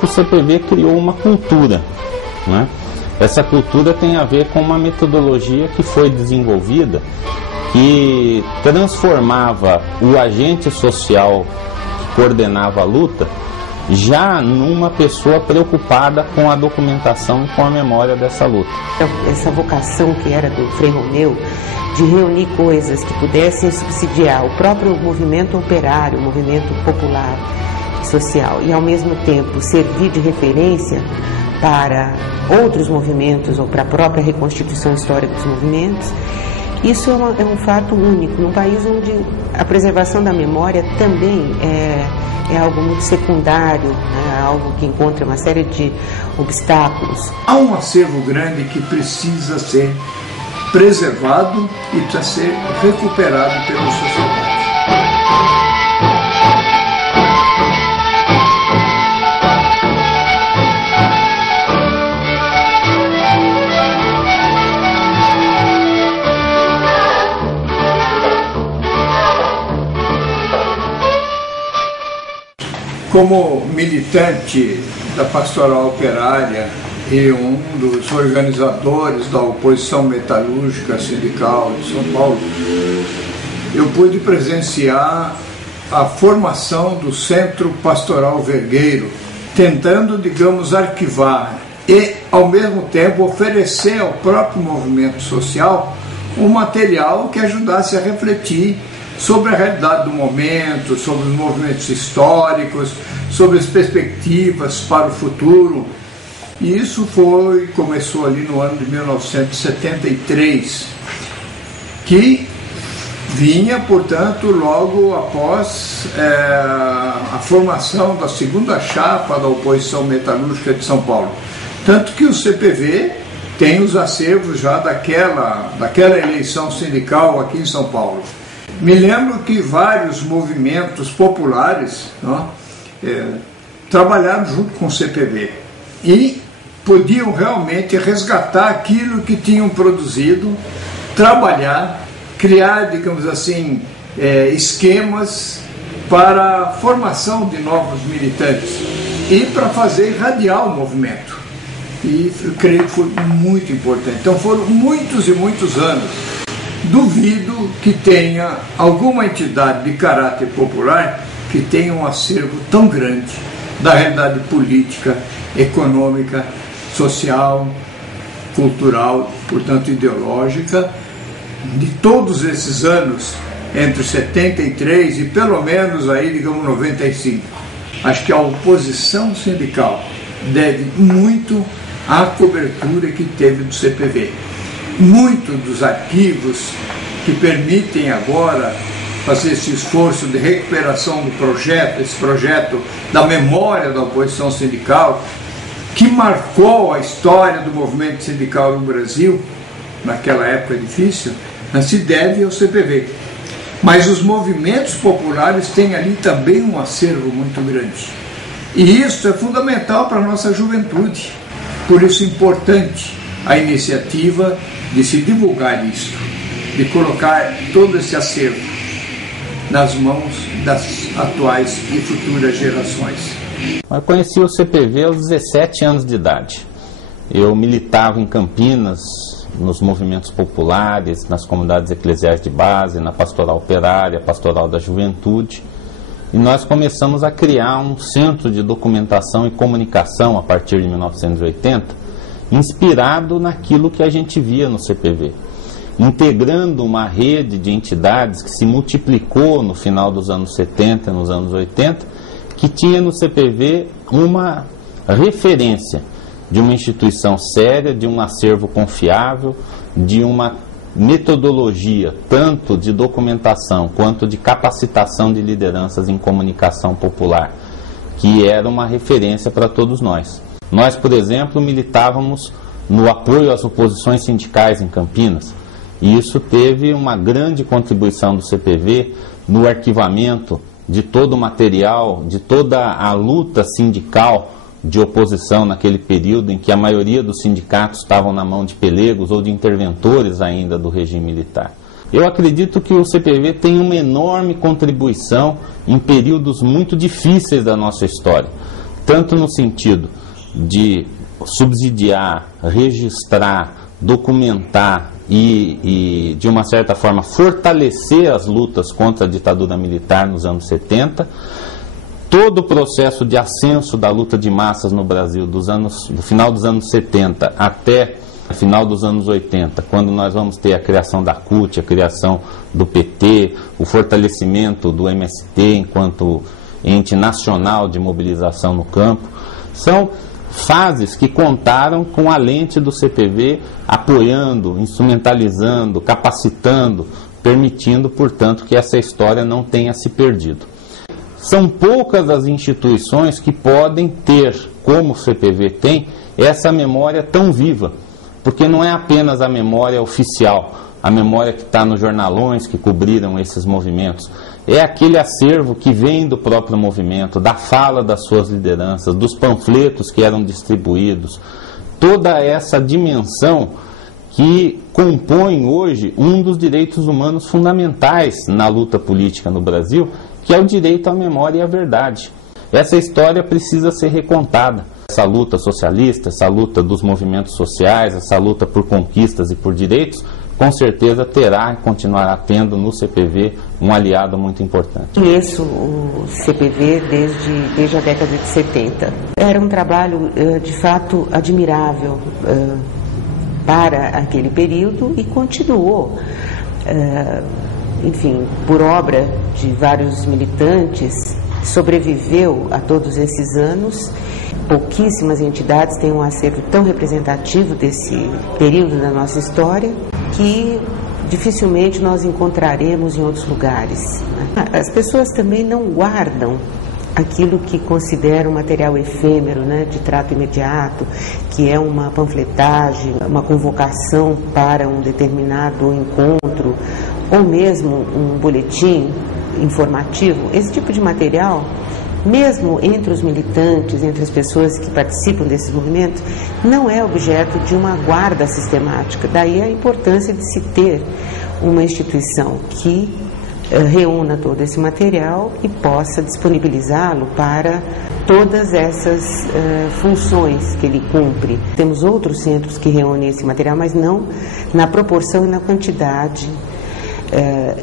que o CPV criou uma cultura, né? Essa cultura tem a ver com uma metodologia que foi desenvolvida que transformava o agente social que coordenava a luta já numa pessoa preocupada com a documentação e com a memória dessa luta. Essa vocação que era do Frei Romeu de reunir coisas que pudessem subsidiar o próprio movimento operário, o movimento popular e social, e ao mesmo tempo servir de referência para outros movimentos ou para a própria reconstituição histórica dos movimentos, isso é um fato único, num país onde a preservação da memória também é algo muito secundário, né? Algo que encontra uma série de obstáculos. Há um acervo grande que precisa ser preservado e precisa ser recuperado pela sociedade. Como militante da Pastoral Operária e um dos organizadores da oposição metalúrgica sindical de São Paulo, eu pude presenciar a formação do Centro Pastoral Vergueiro, tentando, digamos, arquivar e, ao mesmo tempo, oferecer ao próprio movimento social um material que ajudasse a refletir sobre a realidade do momento, sobre os movimentos históricos, sobre as perspectivas para o futuro. E isso começou ali no ano de 1973, que vinha, portanto, logo após a formação da segunda chapa da oposição metalúrgica de São Paulo. Tanto que o CPV tem os acervos já daquela eleição sindical aqui em São Paulo. Me lembro que vários movimentos populares trabalharam junto com o CPV e podiam realmente resgatar aquilo que tinham produzido, trabalhar, criar, digamos assim, esquemas para a formação de novos militantes e para fazer irradiar o movimento. E eu creio que foi muito importante. Então foram muitos e muitos anos. Duvido que tenha alguma entidade de caráter popular que tenha um acervo tão grande da realidade política, econômica, social, cultural, portanto ideológica, de todos esses anos, entre 73 e pelo menos aí, digamos, 95. Acho que a oposição sindical deve muito à cobertura que teve do CPV. Muito dos arquivos que permitem agora fazer esse esforço de recuperação do projeto, esse projeto da memória da oposição sindical, que marcou a história do movimento sindical no Brasil, naquela época difícil, se deve ao CPV. Mas os movimentos populares têm ali também um acervo muito grande. E isso é fundamental para a nossa juventude. Por isso é importante a iniciativa de se divulgar isto, de colocar todo esse acervo nas mãos das atuais e futuras gerações. Eu conheci o CPV aos 17 anos de idade. Eu militava em Campinas, nos movimentos populares, nas comunidades eclesiais de base, na pastoral operária, pastoral da juventude. E nós começamos a criar um centro de documentação e comunicação a partir de 1980, inspirado naquilo que a gente via no CPV, integrando uma rede de entidades que se multiplicou no final dos anos 70 e nos anos 80, que tinha no CPV uma referência de uma instituição séria, de um acervo confiável, de uma metodologia tanto de documentação quanto de capacitação de lideranças em comunicação popular, que era uma referência para todos nós. Nós, por exemplo, militávamos no apoio às oposições sindicais em Campinas, e isso teve uma grande contribuição do CPV no arquivamento de todo o material, de toda a luta sindical de oposição naquele período em que a maioria dos sindicatos estavam na mão de pelegos ou de interventores ainda do regime militar. Eu acredito que o CPV tem uma enorme contribuição em períodos muito difíceis da nossa história, tanto no sentido de subsidiar, registrar, documentar e de uma certa forma fortalecer as lutas contra a ditadura militar nos anos 70, todo o processo de ascenso da luta de massas no Brasil do final dos anos 70 até o final dos anos 80, quando nós vamos ter a criação da CUT, a criação do PT, o fortalecimento do MST enquanto ente nacional de mobilização no campo, são fases que contaram com a lente do CPV apoiando, instrumentalizando, capacitando, permitindo, portanto, que essa história não tenha se perdido. São poucas as instituições que podem ter, como o CPV tem, essa memória tão viva, porque não é apenas a memória oficial, a memória que está nos jornalões que cobriram esses movimentos, é aquele acervo que vem do próprio movimento, da fala das suas lideranças, dos panfletos que eram distribuídos, toda essa dimensão que compõe hoje um dos direitos humanos fundamentais na luta política no Brasil, que é o direito à memória e à verdade. Essa história precisa ser recontada. Essa luta socialista, essa luta dos movimentos sociais, essa luta por conquistas e por direitos, com certeza terá e continuará tendo no CPV um aliado muito importante. Conheço o CPV desde a década de 70. Era um trabalho, de fato, admirável para aquele período e continuou, enfim, por obra de vários militantes, sobreviveu a todos esses anos. Pouquíssimas entidades têm um acervo tão representativo desse período da nossa história que dificilmente nós encontraremos em outros lugares. As pessoas também não guardam aquilo que consideram material efêmero, né, de trato imediato, que é uma panfletagem, uma convocação para um determinado encontro, ou mesmo um boletim informativo. Esse tipo de material, mesmo entre os militantes, entre as pessoas que participam desses movimentos, não é objeto de uma guarda sistemática. Daí a importância de se ter uma instituição que reúna todo esse material e possa disponibilizá-lo para todas essas funções que ele cumpre. Temos outros centros que reúnem esse material, mas não na proporção e na quantidade,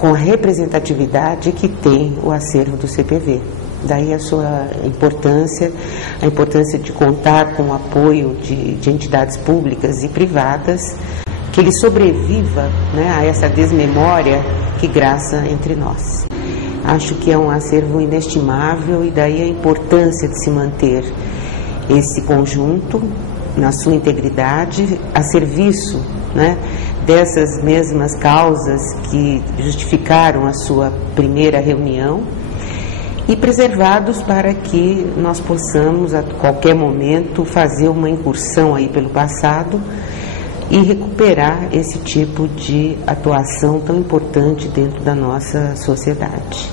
com a representatividade que tem o acervo do CPV. Daí a sua importância, a importância de contar com o apoio de entidades públicas e privadas, que ele sobreviva, né, a essa desmemória que graça entre nós. Acho que é um acervo inestimável e daí a importância de se manter esse conjunto na sua integridade, a serviço, né, dessas mesmas causas que justificaram a sua primeira reunião, e preservados para que nós possamos a qualquer momento fazer uma incursão aí pelo passado e recuperar esse tipo de atuação tão importante dentro da nossa sociedade.